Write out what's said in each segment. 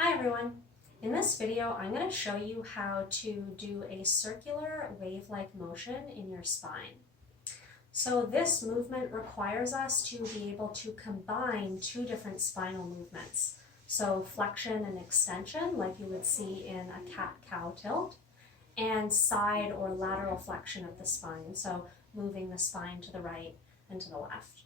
Hi everyone! In this video, I'm going to show you how to do a circular wave-like motion in your spine. So this movement requires us to be able to combine two different spinal movements. So flexion and extension, like you would see in a cat-cow tilt, and side or lateral flexion of the spine, so moving the spine to the right and to the left.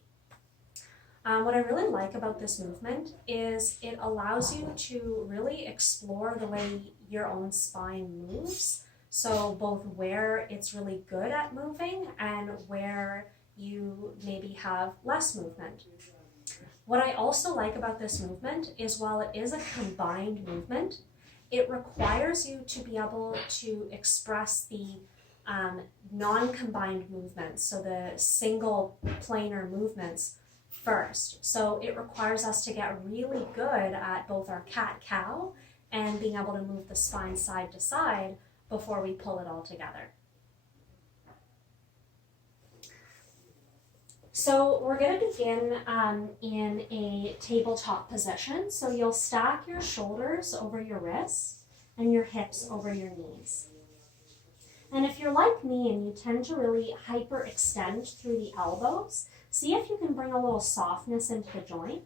What I really like about this movement is it allows you to really explore the way your own spine moves. So both where it's really good at moving and where you maybe have less movement. What I also like about this movement is while it is a combined movement, it requires you to be able to express the non-combined movements, so the single planar movements first. So it requires us to get really good at both our cat-cow and being able to move the spine side to side before we pull it all together. So we're going to begin in a tabletop position. So you'll stack your shoulders over your wrists and your hips over your knees. And if you're like me and you tend to really hyperextend through the elbows, see if you can bring a little softness into the joint,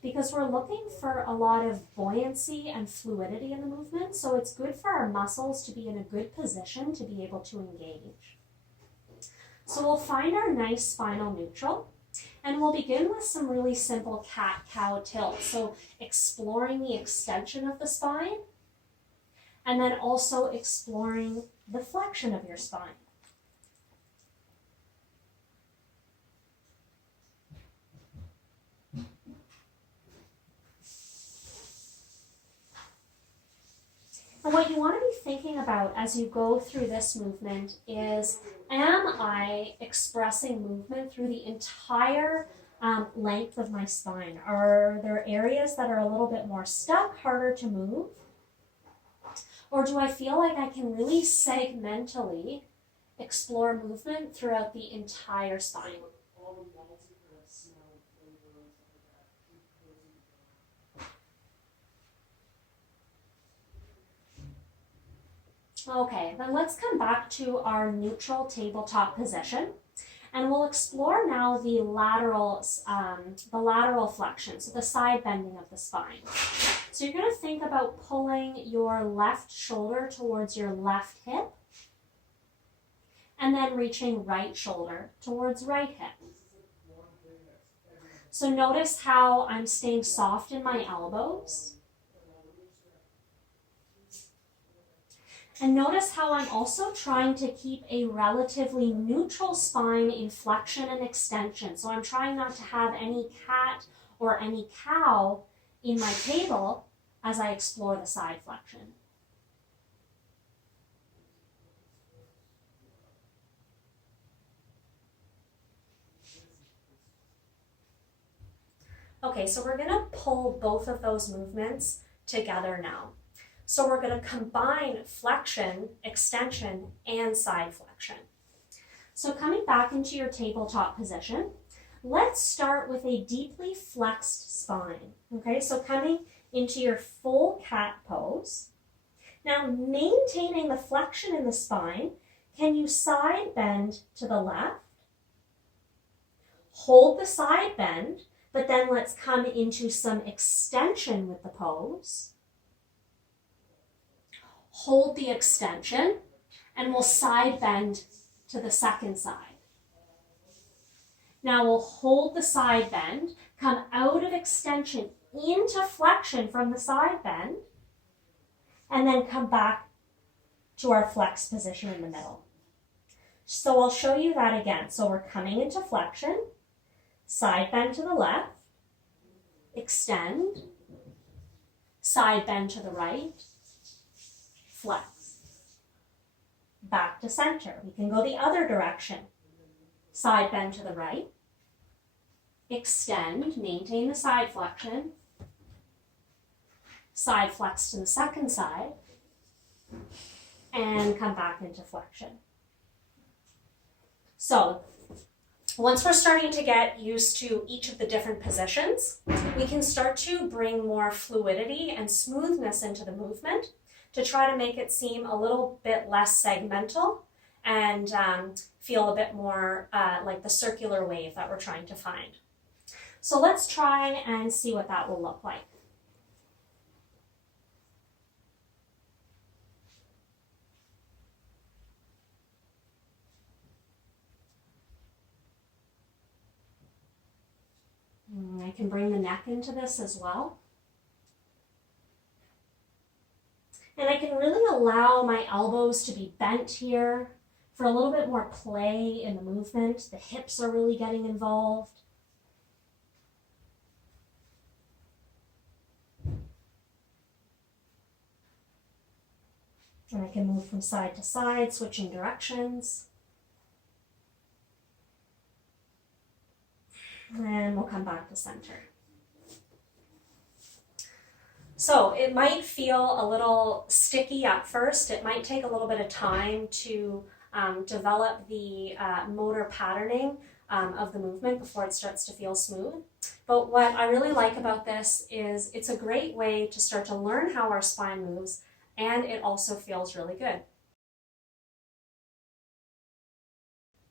because we're looking for a lot of buoyancy and fluidity in the movement, so it's good for our muscles to be in a good position to be able to engage. So we'll find our nice spinal neutral, and we'll begin with some really simple cat-cow tilts, so exploring the extension of the spine, and then also exploring the flexion of your spine. And what you want to be thinking about as you go through this movement is, am I expressing movement through the entire length of my spine? Are there areas that are a little bit more stuck, harder to move? Or do I feel like I can really segmentally explore movement throughout the entire spine? Okay, then let's come back to our neutral tabletop position, and we'll explore now the lateral flexion, so the side bending of the spine. So you're going to think about pulling your left shoulder towards your left hip, and then reaching right shoulder towards right hip. So notice how I'm staying soft in my elbows. And notice how I'm also trying to keep a relatively neutral spine in flexion and extension. So I'm trying not to have any cat or any cow in my table as I explore the side flexion. Okay, so we're going to pull both of those movements together now. So we're going to combine flexion, extension, and side flexion. So coming back into your tabletop position, let's start with a deeply flexed spine. Okay, so coming into your full cat pose. Now maintaining the flexion in the spine, can you side bend to the left? Hold the side bend, but then let's come into some extension with the pose. Hold the extension, and we'll side bend to the second side. Now we'll hold the side bend, come out of extension into flexion from the side bend, and then come back to our flex position in the middle. So I'll show you that again. So we're coming into flexion, side bend to the left, extend, side bend to the right, flex. Back to center. We can go the other direction. Side bend to the right, extend, maintain the side flexion, side flex to the second side, and come back into flexion. So Once we're starting to get used to each of the different positions, we can start to bring more fluidity and smoothness into the movement to try to make it seem a little bit less segmental and feel a bit more like the circular wave that we're trying to find. So let's try and see what that will look like. I can bring the neck into this as well. And I can really allow my elbows to be bent here for a little bit more play in the movement. The hips are really getting involved. And I can move from side to side, switching directions. And we'll come back to center. So it might feel a little sticky at first. It might take a little bit of time to develop the motor patterning of the movement before it starts to feel smooth. But what I really like about this is it's a great way to start to learn how our spine moves, and it also feels really good.